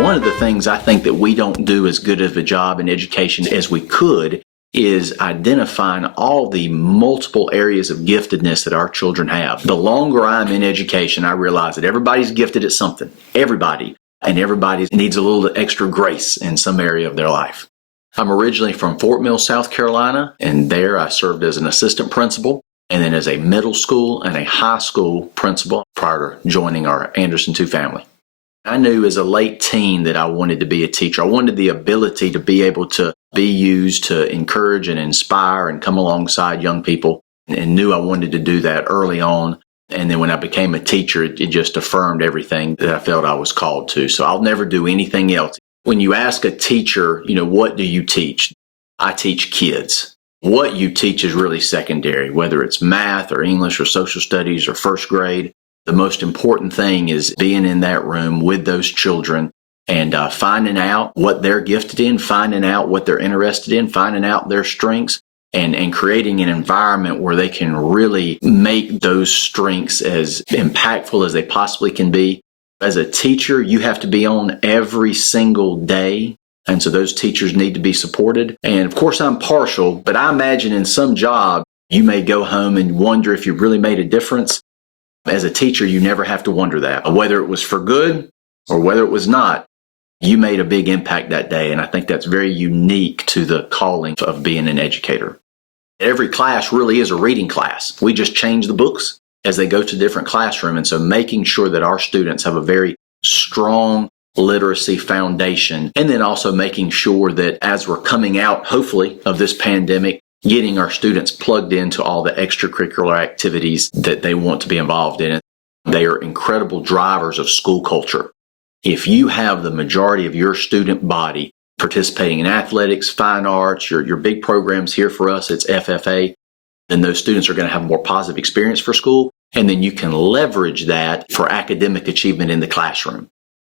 One of the things I think that we don't do as good of a job in education as we could is identifying all the multiple areas of giftedness that our children have. The longer I'm in education, I realize that everybody's gifted at something. Everybody. And everybody needs a little extra grace in some area of their life. I'm originally from Fort Mill, South Carolina, and there I served as an assistant principal and then as a middle school and a high school principal prior to joining our Anderson 2 family. I knew as a late teen that I wanted to be a teacher. I wanted the ability to be able to be used to encourage and inspire and come alongside young people, and knew I wanted to do that early on. And then when I became a teacher, it just affirmed everything that I felt I was called to. So I'll never do anything else. When you ask a teacher, what do you teach? I teach kids. What you teach is really secondary, whether it's math or English or social studies or first grade. The most important thing is being in that room with those children and finding out what they're gifted in, finding out what they're interested in, finding out their strengths, and creating an environment where they can really make those strengths as impactful as they possibly can be. As a teacher, you have to be on every single day. And so those teachers need to be supported. And of course, I'm partial, but I imagine in some job, you may go home and wonder if you really made a difference. As a teacher, you never have to wonder that. Whether it was for good or whether it was not, you made a big impact that day. And I think that's very unique to the calling of being an educator. Every class really is a reading class. We just change the books as they go to different classrooms. And so making sure that our students have a very strong literacy foundation, and then also making sure that as we're coming out, hopefully, of this pandemic, getting our students plugged into all the extracurricular activities that they want to be involved in. They are incredible drivers of school culture. If you have the majority of your student body participating in athletics, fine arts, your big programs here for us, it's FFA, then those students are going to have a more positive experience for school, and then you can leverage that for academic achievement in the classroom.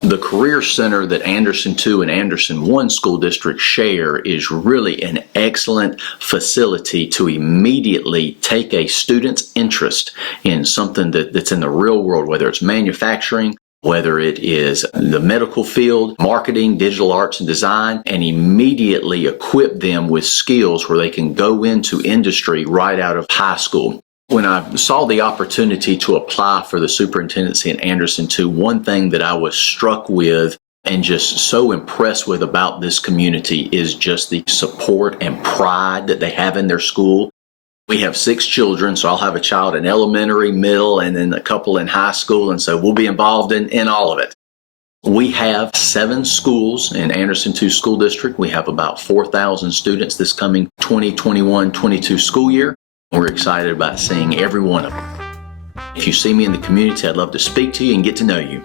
The Career Center that Anderson 2 and Anderson 1 school districts share is really an excellent facility to immediately take a student's interest in something that's in the real world, whether it's manufacturing, whether it is the medical field, marketing, digital arts and design, and immediately equip them with skills where they can go into industry right out of high school. When I saw the opportunity to apply for the superintendency in Anderson 2, one thing that I was struck with and just so impressed with about this community is just the support and pride that they have in their school. We have 6 children, so I'll have a child in elementary, middle, and then a couple in high school, and so we'll be involved in all of it. We have 7 schools in Anderson 2 School District. We have about 4,000 students this coming 2021-22 school year. We're excited about seeing every one of them. If you see me in the community, I'd love to speak to you and get to know you.